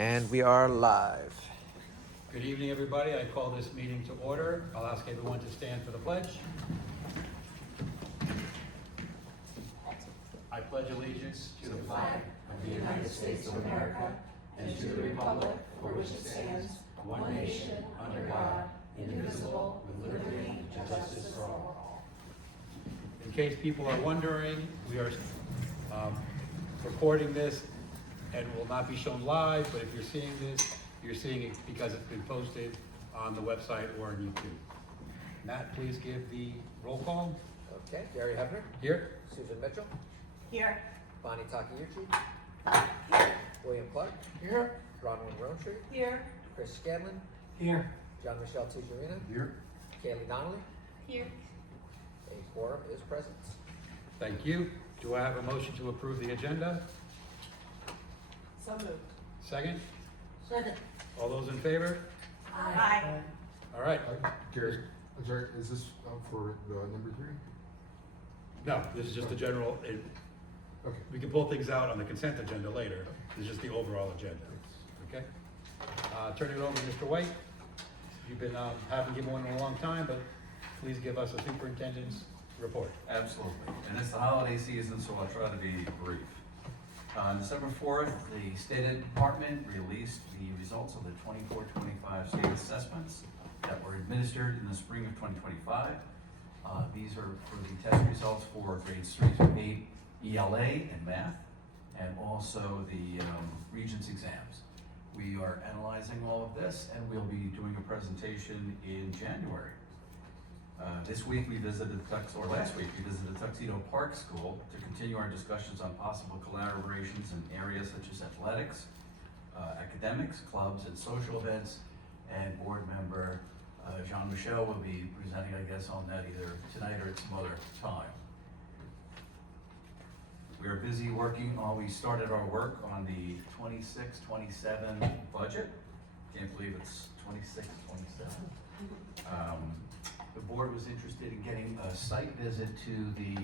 And we are live. Good evening, everybody. I call this meeting to order. I'll ask everyone to stand for the pledge. I pledge allegiance to the flag of the United States of America and to the republic for which it stands, one nation, under God, indivisible, with liberty and justice for all. In case people are wondering, we are recording this and will not be shown live, but if you're seeing this, you're seeing it because it's been posted on the website or on YouTube. Matt, please give the roll call. Okay, Gary Hebner. Here. Susan Mitchell. Here. Bonnie Takayuchi. Here. William Clark. Here. Bronwyn Rowntree. Here. Chris Scanlon. Here. John Michelle Tijerina. Here. Kaylee Donnelly. Here. A quorum is present. Thank you. Do I have a motion to approve the agenda? So moved. Second? Second. All those in favor? Aye. All right. Gary, I'm sorry, is this for the number 3? No, this is just the general, Okay. we can pull things out on the consent agenda later. This is just the overall agenda, okay? Turn it over to Mr. White. You've been, haven't given one in a long time, but please give us a superintendent's report. Absolutely, and it's the holiday season, so I'll try to be brief. On December 4th, the State Department released the results of the 24-25 state assessments that were administered in the spring of 2025. These are for the test results for grades 3 through 8 ELA and math, and also the Regents exams. We are analyzing all of this, and we'll be doing a presentation in January. This week we visited last week we visited Tuxedo Park School to continue our discussions on possible collaborations in areas such as athletics, academics, clubs, and social events. And board member Jean Michel will be presenting, I guess, on that either tonight or at some other time. We are busy working on, we started our work on the 26-27 budget. Can't believe it's 26-27. The board was interested in getting a site visit to the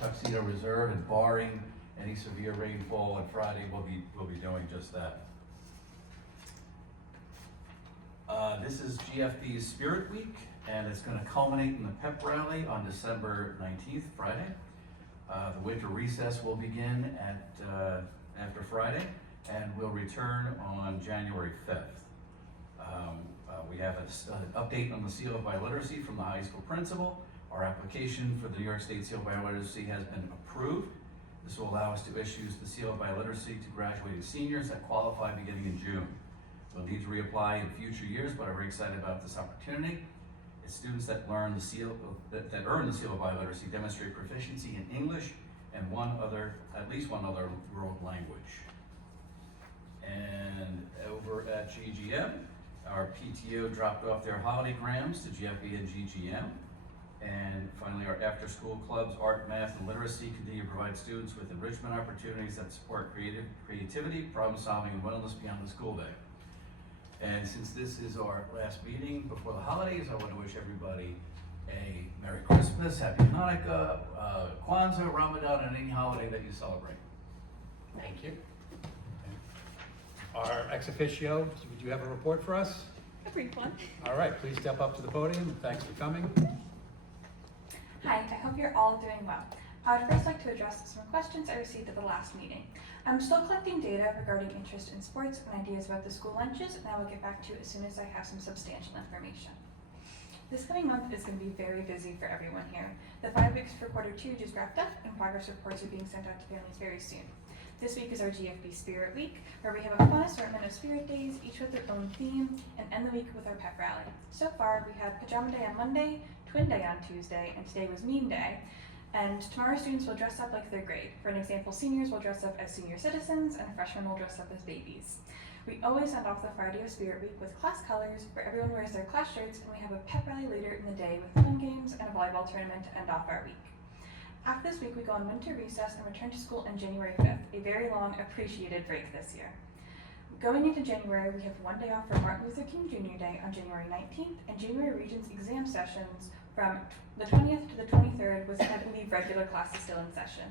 Tuxedo Reserve, and barring any severe rainfall on Friday, we'll be doing just that. This is GFB's Spirit Week, and it's going to culminate in the pep rally on December 19th, Friday. The winter recess will begin at after Friday, and will return on January 5th. We have an update on the Seal of Biliteracy from the high school principal. Our application for the New York State Seal of Biliteracy has been approved. This will allow us to issue the Seal of Biliteracy to graduating seniors that qualify beginning in June. We'll need to reapply in future years, but I'm very excited about this opportunity. It's students that earn the Seal of Biliteracy demonstrate proficiency in English and at least one other world language. And over at GGM, our PTO dropped off their holidaygrams to GFB and GGM. And finally, our after-school clubs, art, math, and literacy continue to provide students with enrichment opportunities that support creativity, problem solving, and wellness beyond the school day. And since this is our last meeting before the holidays, I want to wish everybody a Merry Christmas, Happy Hanukkah, Kwanzaa, Ramadan, and any holiday that you celebrate. Thank you. Our ex officio, would you have a report for us? A brief one. All right, please step up to the podium. Thanks for coming. Hi, I hope you're all doing well. I would first like to address some questions I received at the last meeting. I'm still collecting data regarding interest in sports and ideas about the school lunches, and I will get back to you as soon as I have some substantial information. This coming month is going to be very busy for everyone here. The 5 weeks for Q2 just wrapped up, and progress reports are being sent out to families very soon. This week is our GFB Spirit Week, where we have a fun assortment of spirit days, each with their own theme, and end the week with our pep rally. So far, we had Pajama Day on Monday, Twin Day on Tuesday, and today was Meme Day. And tomorrow, students will dress up like their grade. For an example, seniors will dress up as senior citizens, and freshmen will dress up as babies. We always end off the Friday of Spirit Week with class colors, where everyone wears their class shirts, and we have a pep rally later in the day with fun games and a volleyball tournament to end off our week. After this week, we go on winter recess and return to school on January 5th, a very long, appreciated break this year. Going into January, we have 1 day off for Martin Luther King Jr. Day on January 19th, and January Regents exam sessions from the 20th to the 23rd, with I believe regular classes still in session.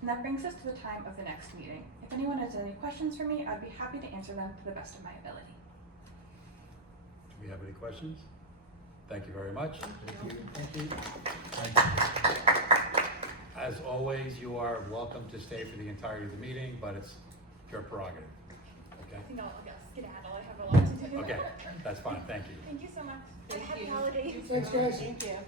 And that brings us to the time of the next meeting. If anyone has any questions for me, I'd be happy to answer them to the best of my ability. Do we have any questions? Thank you very much. Thank you. Thank you. As always, you are welcome to stay for the entirety of the meeting, but it's your prerogative. Okay? I think I'll skedaddle. I have a lot to do. Okay, that's fine, thank you. Thank you so much. Thank Happy you. holidays. Thanks, guys. Thank you.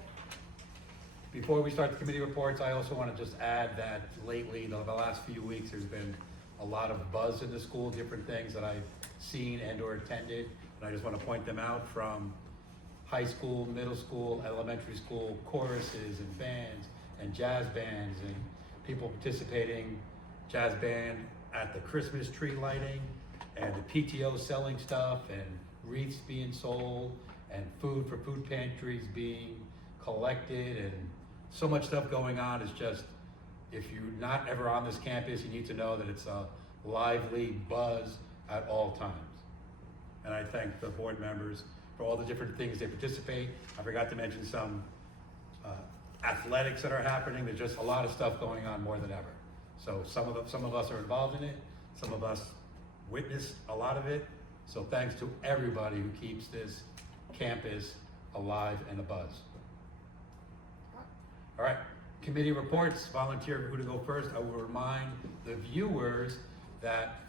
Before we start the committee reports, I also want to just add that lately, the last few weeks, there's been a lot of buzz in the school, different things that I've seen and or attended, and I just want to point them out, from high school, middle school, elementary school, choruses and bands and jazz bands, and people participating, jazz band at the Christmas tree lighting, and the PTO selling stuff, and wreaths being sold, and food for food pantries being collected, and so much stuff going on. Is just, if you're not ever on this campus, you need to know that it's a lively buzz at all times. And I thank the board members for all the different things they participate. I forgot to mention some athletics that are happening. There's just a lot of stuff going on, more than ever. So some of us are involved in it. Some of us witnessed a lot of it. So thanks to everybody who keeps this campus alive and abuzz. All right, committee reports. Volunteer who to go first. I will remind the viewers that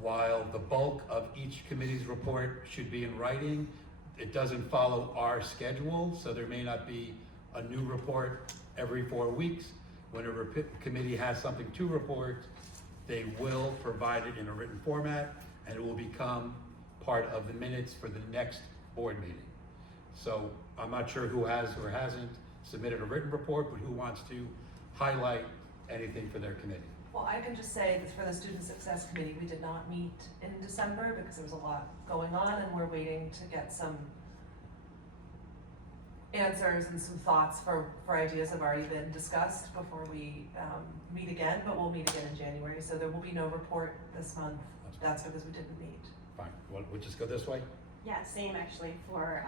while the bulk of each committee's report should be in writing, it doesn't follow our schedule, so there may not be a new report every 4 weeks. When a committee has something to report, they will provide it in a written format, and it will become part of the minutes for the next board meeting. So I'm not sure who has or hasn't submitted a written report, but who wants to highlight anything for their committee? Well, I can just say that for the Student Success Committee, we did not meet in December because there was a lot going on, and we're waiting to get some answers and some thoughts for ideas have already been discussed before we meet again, but we'll meet again in January. So there will be no report this month. That's because we didn't meet. Fine, we'll just go this way. Yeah, same actually for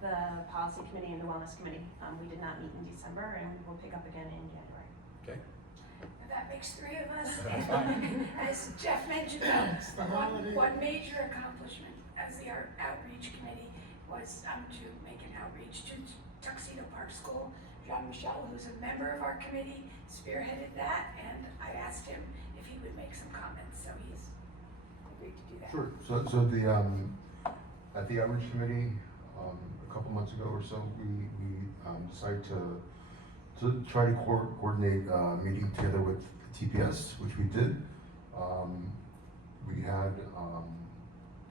the policy committee and the wellness committee. We did not meet in December, and we'll pick up again in January. Okay. That makes 3 of us. That's fine. As Jeff mentioned, one major accomplishment as the outreach committee was to make an outreach to Tuxedo Park School. Jean-Michel, who's a member of our committee, spearheaded that, and I asked him if he would make some comments, so he's agreed to do that. Sure. So the at the outreach committee, a couple months ago or so, we decided to try to coordinate a meeting together with TPS, which we did. We had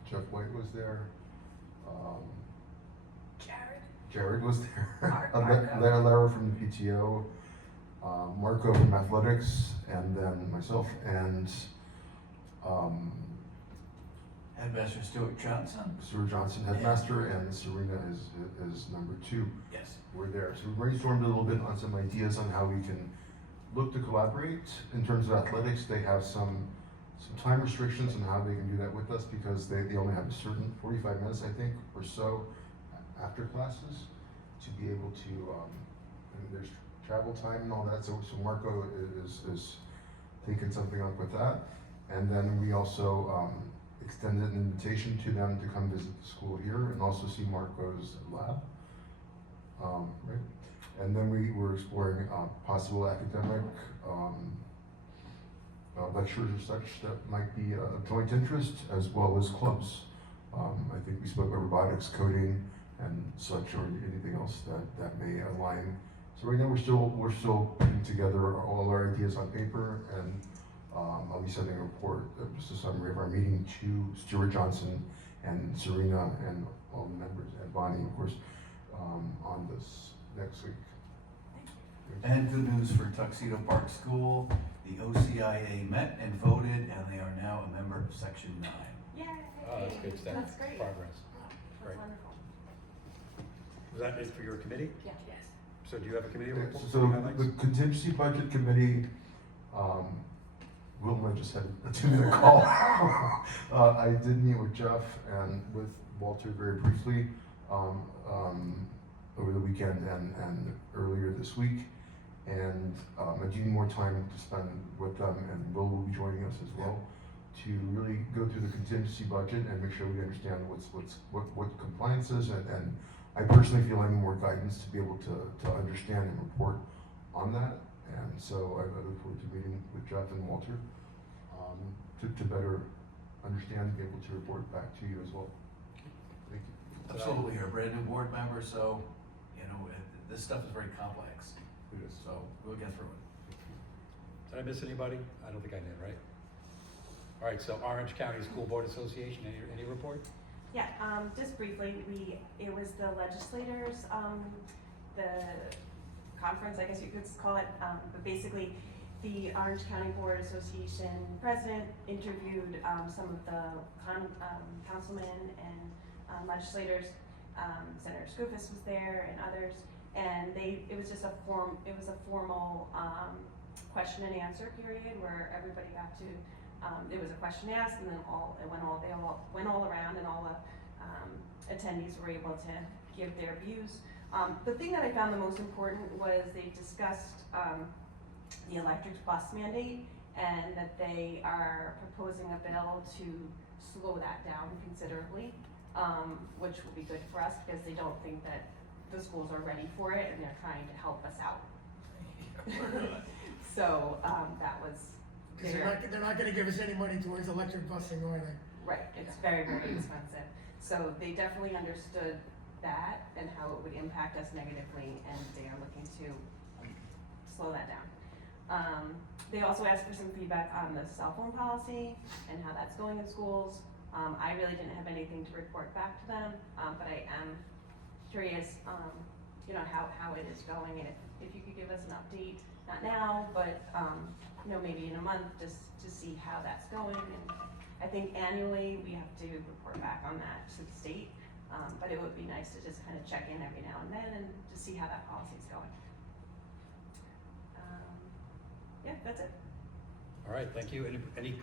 Jeff White was there. Jared was there. Lara from the PTO, Marco from athletics, and then myself, and Headmaster Stuart Johnson. Stuart Johnson, headmaster, and Serena is number 2. Yes. We're there. So we brainstormed a little bit on some ideas on how we can look to collaborate. In terms of athletics, they have some time restrictions on how they can do that with us, because they only have a certain 45 minutes, I think, or so after classes to be able to, and there's travel time and all that. So Marco is taking something up with that. And then we also extended an invitation to them to come visit the school here and also see Marco's lab. Right. And then we were exploring possible academic lectures or such that might be of joint interest, as well as clubs. I think we spoke about robotics, coding, and such, or anything else that may align. So right now we're still putting together all our ideas on paper, and I'll be sending a report, just a summary of our meeting, to Stuart Johnson and Serena and all the members, and Bonnie, of course, on this next week. And good news for Tuxedo Park School, the OCIA met and voted, and they are now a member of Section 9. Yay! Oh, that's good stuff. That's great. Progress. That's Great. wonderful. Was that it for your committee? Yeah. Yes. So do you have a committee Yeah, report? so highlights? the contingency budget committee, Wilma just had a 2-minute call. I did meet with Jeff and with Walter very briefly over the weekend and earlier this week. And I do need more time to spend with them, and Will be joining us as well, to really go through the contingency budget and make sure we understand what compliance is, and I personally feel I need more guidance to be able to understand and report on that. And so I look forward to meeting with Jeff and Walter to better understand and be able to report back to you as well. Thank you. Absolutely, you're a brand new board member, so, you know, this stuff is very complex. It is. So we'll get through it. Did I miss anybody? I don't think I did, right? All right, so Orange County School Board Association, any report? Yeah, just briefly, it was the legislators, the conference, I guess you could call it, but basically, the Orange County Board Association president interviewed some of the councilmen and legislators. Senator Skoufis was there and others, and it was just a formal question and answer period where everybody got to. It was a question asked, and then they all went all around, and all the attendees were able to give their views. The thing that I found the most important was they discussed the electric bus mandate, and that they are proposing a bill to slow that down considerably, which will be good for us because they don't think that the schools are ready for it, and they're trying to help us out. So that was. Because they're not gonna give us any money towards electric busing, are they? Right, it's very, very expensive. So they definitely understood that and how it would impact us negatively, and they are looking to slow that down. They also asked for some feedback on the cell phone policy and how that's going in schools. I really didn't have anything to report back to them, but I am curious, you know, how it is going, and if you could give us an update, not now, but you know, maybe in a month, just to see how that's going. And I think annually we have to report back on that to the state, but it would be nice to just kind of check in every now and then and to see how that policy is going. Yeah, that's it. All right, thank you. Any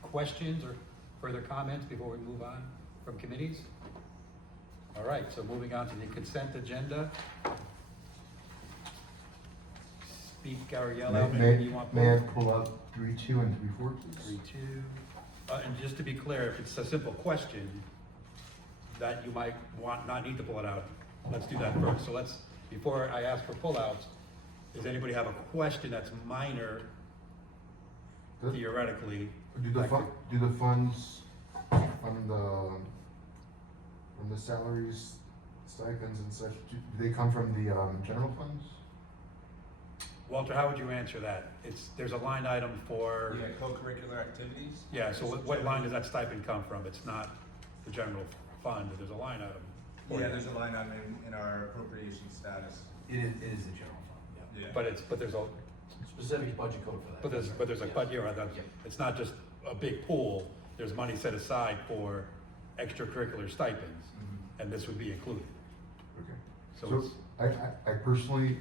questions or further comments before we move on from committees? All right, so moving on to the consent agenda. Speak Gabriella, maybe you want. May I pull up 3.2 and 3.4, please? 3.2. And just to be clear, if it's a simple question that you might not need to pull it out, let's do that first. So before I ask for pullouts, does anybody have a question that's minor, theoretically? Do the funds from the salaries, stipends and such, do they come from the general funds? Walter, how would you answer that? There's a line item for. Yeah, co-curricular activities. Yeah, so what line does that stipend come from? It's not the general fund, there's a line item. Yeah, there's a line item in our appropriation status. It is the general fund, yeah. Yeah. But there's a, Specific budget code for that. but there's a, but you're right, Yeah. it's not just a big pool, there's money set aside for extracurricular stipends, and this would be included. Okay. So So it's, I personally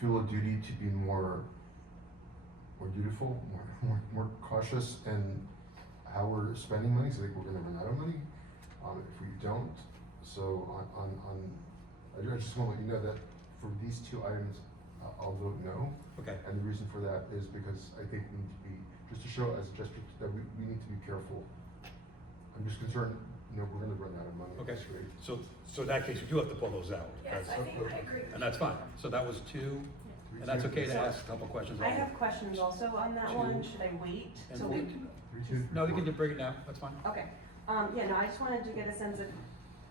feel a duty to be more dutiful, more cautious in how we're spending money, so I think we're gonna run out of money if we don't. So I just wanna let you know that for these two items, I'll vote no. okay, And the reason for that is because I think we need to be, just to show as a gesture that we need to be careful. I'm just concerned, you know, we're gonna run out of money at okay. this rate. So in that case, you do have to pull those out. Yes, I think I agree with And that's fine. So that was 2, and that's okay to ask a couple questions. I have questions also on that one. Should I wait And till wait. 3, 2, No, you 4. can bring it now, that's fine. Okay, yeah, no, I just wanted to get a sense of,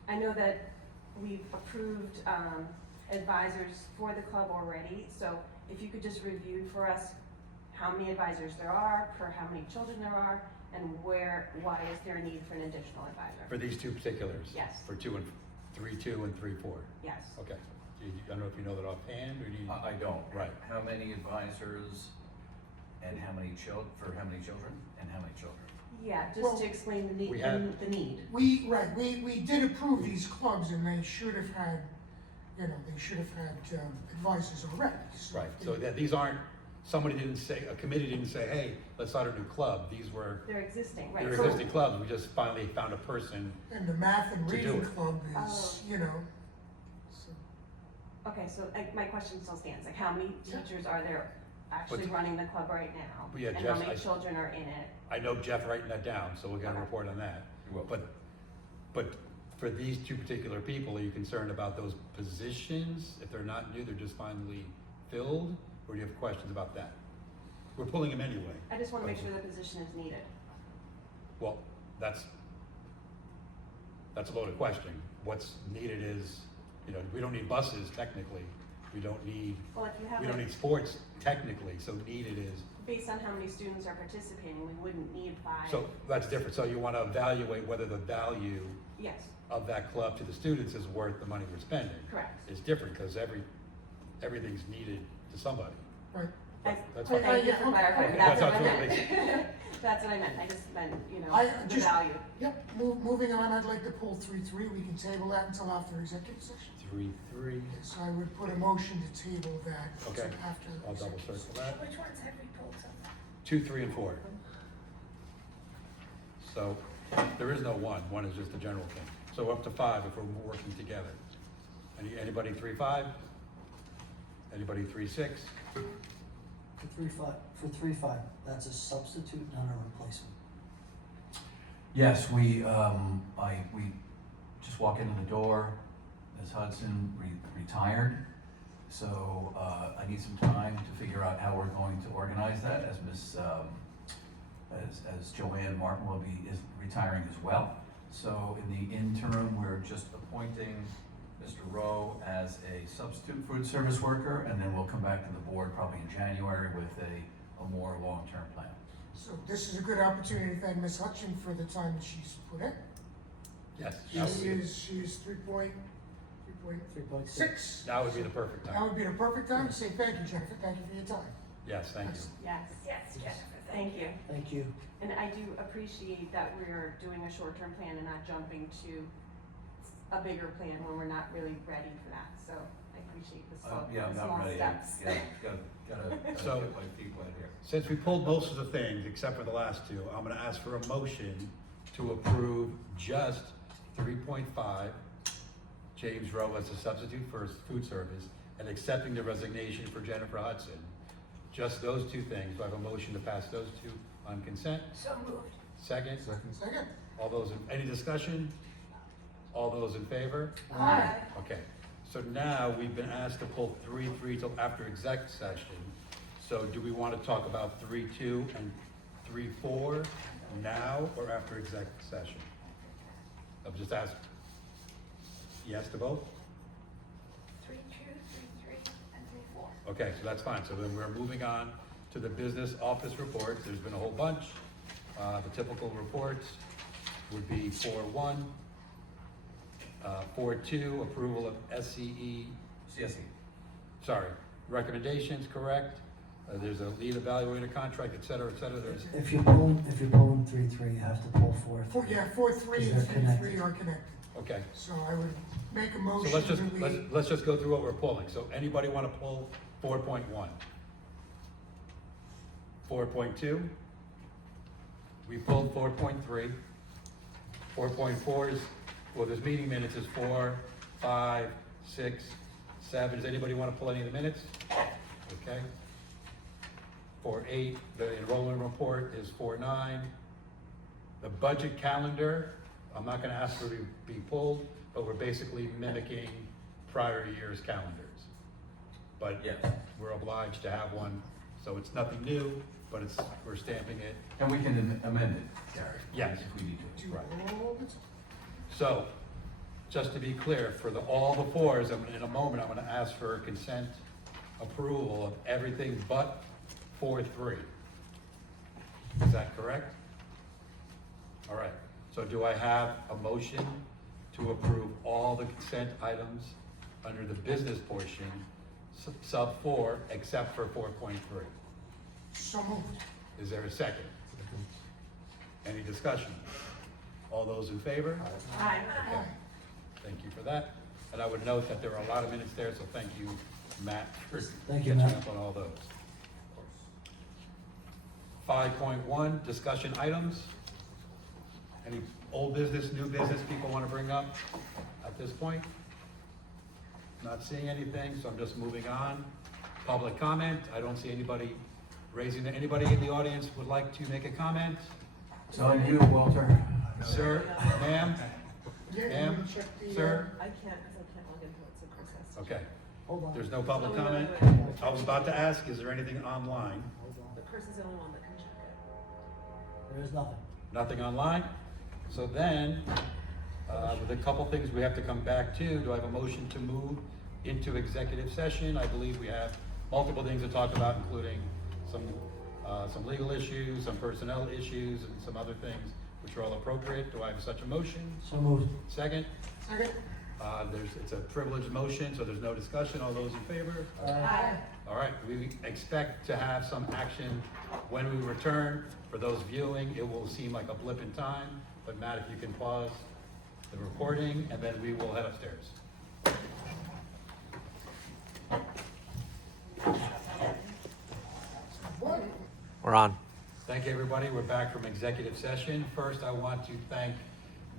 I know that we've approved, advisors for the club already, so if you could just review for us how many advisors there are, per how many children there are, and why is there a need for an additional advisor? For these 2 particulars? Yes. For 3.2 and 3.4? Yes. Okay. I don't know if you know that offhand, or do you? I don't. Right. How many advisors and how many children, and how many children? Yeah, just Well, to explain the we need, have- the need. We did approve these clubs, and they should have had, advisors already. Right, so that these aren't, a committee didn't say, hey, let's start a new club. These were, They're existing, right? they're So- existing clubs, we just finally found a person. And the math and To do reading it. club is, Oh. you know, so. Okay, so my question still stands, like how many teachers are there actually But- running the club right now? Well, yeah, And Jeff, how many I- children are in it? I know Jeff writing that down, so we'll get a Okay. report on that. You will. But for these two particular people, are you concerned about those positions? If they're not new, they're just finally filled, or do you have questions about that? We're pulling them anyway. I just wanna make sure the position is needed. Well, that's a loaded question. What's needed is, you know, we don't need buses technically. We don't need, Well, if you have, we don't like, need sports technically, so needed is, based on how many students are participating, we wouldn't need 5. so that's different. So you want to evaluate whether the value Yes, of that club to the students is worth the money we're spending. correct. It's different because everything's needed to somebody. Right. That's Thank fine. you for clarifying, Okay, that's what I that's what meant. That's what I meant, I just meant, you know, I the just- value. Yep, moving on, I'd like to pull 3.3, we can table that until after executive session. 3-3. So I would put a motion to table that Okay. after. I'll double executive circle session. that. Which ones have we pulled so far? 2, 3, and 4. So there is no 1. 1 is just a general thing. So up to 5 if we're working together. Anybody 3-5? Anybody 3-6? For 3.5, that's a substitute, not a replacement. Yes, we just walk into the door, Ms. Hudson retired. So, I need some time to figure out how we're going to organize that as Joanne Martin is retiring as well. So in the interim, we're just appointing Mr. Rowe as a substitute food service worker, and then we'll come back to the board probably in January with a more long-term plan. So this is a good opportunity to thank Ms. Hutchin for the time that she's put in. Yes. She is 3.6. 3.6. That would be the perfect That time. would be the perfect time to say thank you, Jennifer, thank you for your time. Yes, thank you. Yes, Yes, Jennifer, thank you. Thank you. And I do appreciate that we're doing a short-term plan and not jumping to a bigger plan when we're not really ready for that. So I appreciate the Yeah, I'm not small ready. steps. Gotta So- get my feet wet here. Since we pulled most of the things, except for the last 2, I'm gonna ask for a motion to approve just 3.5, James Rowe as a substitute for food service, and accepting the resignation for Jennifer Hudson. Just those 2 things. Do I have a motion to pass those 2 on consent? so moved. Second? Second? All those, any discussion? All those in favor? Aye. Okay, so now we've been asked to pull 3.3 till after exec session. So do we want to talk about 3.2 and 3.4 now or after exec session? I'll just ask, yes to both? 3.2, 3.3, and 3.4. Okay, so that's fine. So then we're moving on to the business office reports. There's been a whole bunch. The typical reports would be 4.1, 4.2, approval of SCE, CSE. sorry, recommendations, correct? There's a lead evaluator contract, et cetera, et cetera. There's, If you're pulling 3.3, you have to pull 4.3. Yeah, 4.3 and They're 3.3 connected. are connected. okay. So I would make a So motion let's just, that we. let's just go through what we're pulling. So anybody want to pull 4.1? 4.2? We pulled 4.3. 4.4 is, well, there's meeting minutes is 4, 5, 6, 7. Does anybody want to pull any of the minutes? Okay. 4.8, the enrollment report is 4.9. The budget calendar, I'm not gonna ask for it to be pulled, but we're basically mimicking prior year's calendars. But Yes. we're obliged to have one, so it's nothing new, but it's, we're stamping it. And we can amend it, Gary. Yes. If we need to. Do Right. all of it? So, just to be clear, for all the 4s, in a moment, I'm gonna ask for consent approval of everything but 4.3. Is that correct? All right, so do I have a motion to approve all the consent items under the business portion, sub 4, except for 4.3? So moved. Is there a second? Any discussion? All those in favor? Aye. Okay. Thank you for that. And I would note that there are a lot of minutes there, so thank you, Matt, for Thank you, catching Matt. up on all those. 5.1, discussion items. Any old business, new business people want to bring up at this point? Not seeing anything, so I'm just moving on. Public comment, I don't see anybody raising, anybody in the audience would like to make a comment? It's on you, Walter. Sir, ma'am, Yeah, you Ma'am, wanna check the, sir? I can't, because I can't log into it, so Chris has to. Okay, Hold on. there's no public comment? I was about to ask, is there anything online? Hold on. But Chris is the only one that can check it. There is nothing. Nothing online? So then, with a couple things we have to come back to, do I have a motion to move into executive session? I believe we have multiple things to talk about, including some legal issues, some personnel issues, and some other things which are all appropriate. Do I have such a motion? So moved. Second? second, It's a privileged motion, so there's no discussion. All those in favor? Aye. All right, we expect to have some action when we return. For those viewing, it will seem like a blip in time, but Matt, if you can pause the recording, and then we will head upstairs. what? We're on. Thank you, everybody. We're back from executive session. First, I want to thank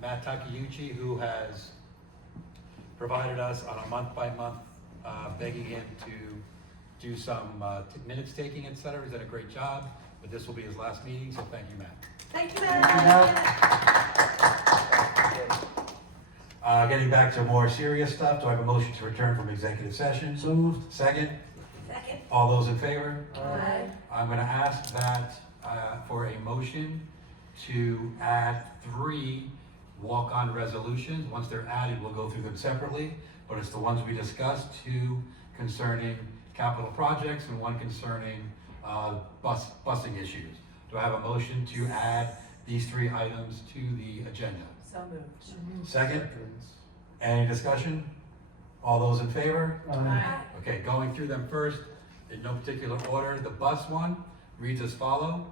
Matt Takeuchi, who has provided us on a month-by-month, begging him to do some minutes taking, et cetera. He's done a great job, but this will be his last meeting, so thank you, Matt. Thank you, Matt. Getting back to more serious stuff, do I have a motion to return from executive session? So moved. Second? Second. All those in favor? Aye. I'm gonna ask that, for a motion to add 3 walk-on resolutions. Once they're added, we'll go through them separately, but it's the ones we discussed, 2 concerning capital projects and 1 concerning, busing issues. Do I have a motion to add these 3 items to the agenda? So moved. Second? Any discussion? All those in favor? Aye. Okay, going through them first, in no particular order. The bus one reads as follow.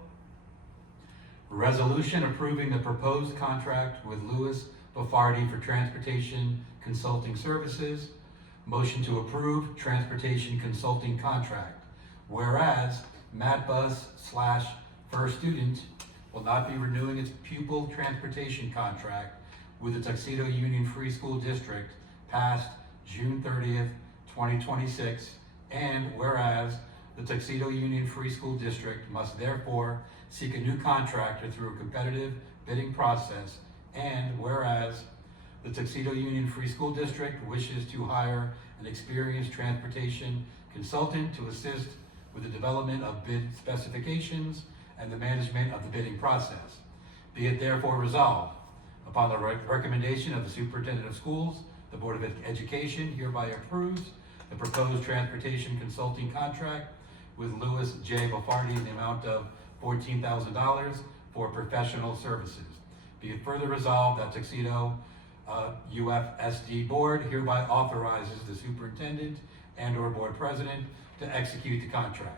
Resolution approving the proposed contract with Louis Baffardi for transportation consulting services. Motion to approve transportation consulting contract. Whereas MatBus/First Student will not be renewing its pupil transportation contract with the Tuxedo Union Free School District past June 30th, 2026, and whereas the Tuxedo Union Free School District must therefore seek a new contractor through a competitive bidding process, and whereas the Tuxedo Union Free School District wishes to hire an experienced transportation consultant to assist with the development of bid specifications and the management of the bidding process. Be it therefore resolved, upon the recommendation of the Superintendent of Schools, the Board of Education hereby approves the proposed transportation consulting contract with Louis J. Baffardi in the amount of $14,000 for professional services. Be it further resolved that Tuxedo UFSD Board hereby authorizes the Superintendent and/or Board President to execute the contract.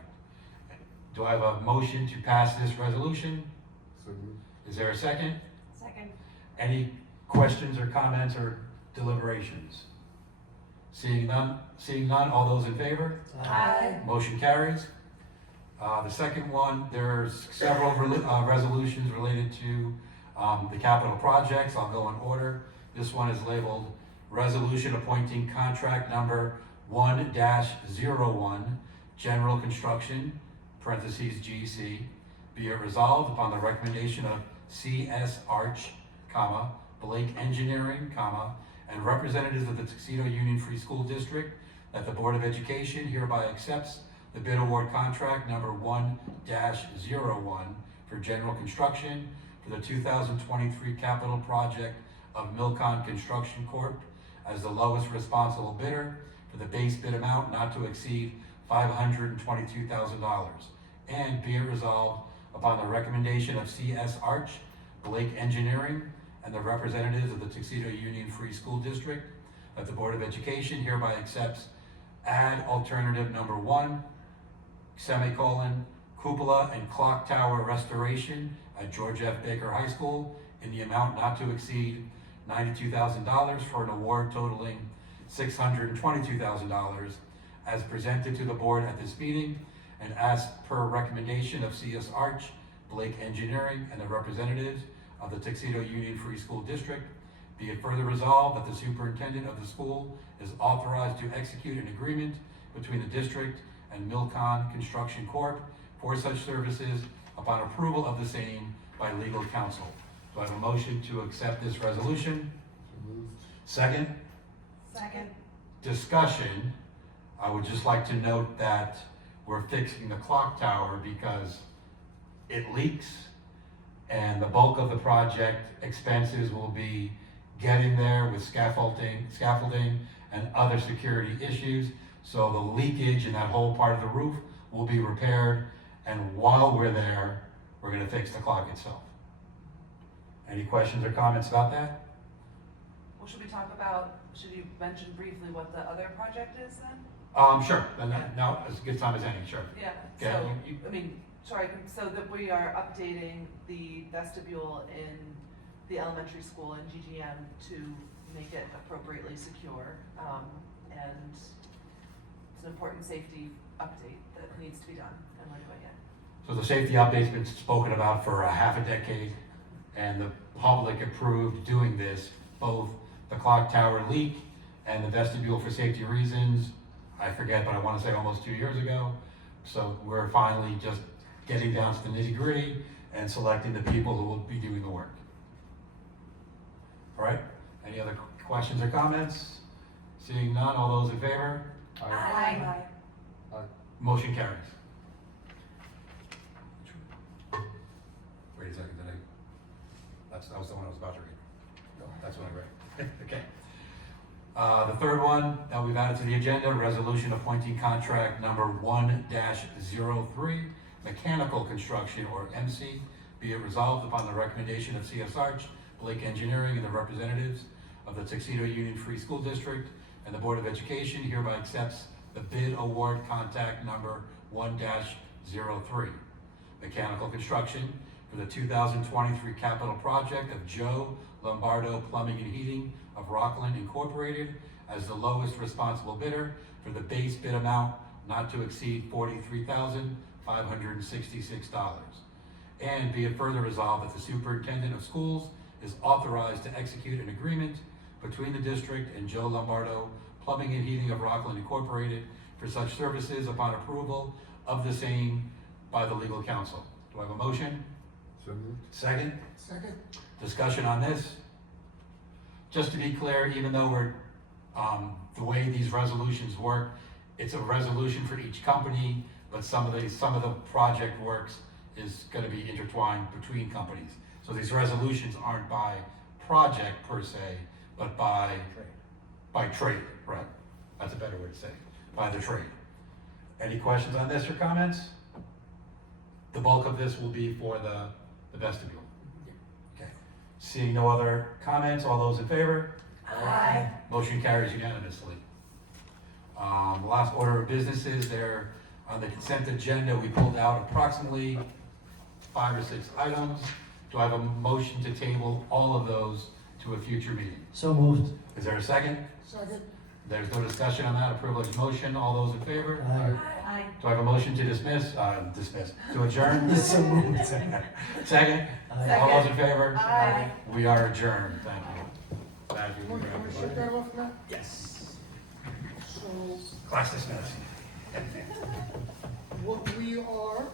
Do I have a motion to pass this resolution? So moved. Is there a second? Second. Any questions or comments or deliberations? Seeing none, all those in favor? Aye. Motion carries. The second one, there's several resolutions related to the capital projects. I'll go in order. This one is labeled Resolution Appointing Contract Number 1-01, General Construction, parentheses GC. Be it resolved upon the recommendation of CS Arch, comma, Blake Engineering, comma, and representatives of the Tuxedo Union Free School District, that the Board of Education hereby accepts the bid award contract number 1-01 for general construction for the 2023 capital project of Milcon Construction Corp. as the lowest responsible bidder for the base bid amount not to exceed $522,000. And be it resolved upon the recommendation of CS Arch, Blake Engineering, and the representatives of the Tuxedo Union Free School District, that the Board of Education hereby accepts add alternative number 1, semicolon, cupola and clock tower restoration at George F. Baker High School in the amount not to exceed $92,000 for an award totaling $622,000 as presented to the board at this meeting and as per recommendation of CS Arch, Blake Engineering, and the representatives of the Tuxedo Union Free School District. Be it further resolved that the superintendent of the school is authorized to execute an agreement between the district and Milcon Construction Corp. For such services upon approval of the same by legal counsel. Do I have a motion to accept this resolution? Second? Second. Discussion. I would just like to note that we're fixing the clock tower because it leaks, and the bulk of the project expenses will be getting there with scaffolding and other security issues. So the leakage in that whole part of the roof will be repaired, and while we're there, we're gonna fix the clock itself. Any questions or comments about that? Well, should you mention briefly what the other project is then? Sure, and now it's a good time as any, sure. Yeah, Okay, so, you- so that we are updating the vestibule in the elementary school in GGM to make it appropriately secure. And it's an important safety update that needs to be done, and we're doing it. So the safety update's been spoken about for a half a decade, and the public approved doing this, both the clock tower leak and the vestibule for safety reasons, I forget, but I wanna say almost 2 years ago. So we're finally just getting down to the nitty gritty and selecting the people who will be doing the work. All right, any other questions or comments? Seeing none, all those in favor? Aye. Motion carries. Wait a second, that was the one I was about to read. That's one I read. Okay. The third one that we've added to the agenda, resolution appointing contract number 1-03, mechanical construction, or MC. Be it resolved upon the recommendation of CS Arch, Blake Engineering, and the representatives of the Tuxedo Union Free School District and the Board of Education hereby accepts the bid award contact number 1-03, mechanical construction for the 2023 capital project of Joe Lombardo Plumbing and Heating of Rockland Incorporated as the lowest responsible bidder for the base bid amount not to exceed $43,566. And be it further resolved that the superintendent of schools is authorized to execute an agreement between the district and Joe Lombardo Plumbing and Heating of Rockland Incorporated for such services upon approval of the same by the legal counsel. Do I have a motion? So moved. Second? Second? Discussion on this? Just to be clear, even though we're, the way these resolutions work, it's a resolution for each company, but some of the project works is gonna be intertwined between companies. So these resolutions aren't by project per se, but by trade, right? That's a better way to say it, by the trade. Any questions on this or comments? The bulk of this will be for the vestibule. Okay. Seeing no other comments, all those in favor? Aye. Motion carries unanimously. The last order of businesses, there on the consent agenda, we pulled out approximately 5 or 6 items. Do I have a motion to table all of those to a future meeting? So moved. Is there a second? Second? There's no discussion on that, a privileged motion. All those in favor? Aye. Aye. Do I have a motion to dismiss, to adjourn? So moved. Second? Aye. All those in favor? Aye. We are adjourned. Thank you. Thank you. Can we shut that off now? Yes. So, Class dismissed. what we are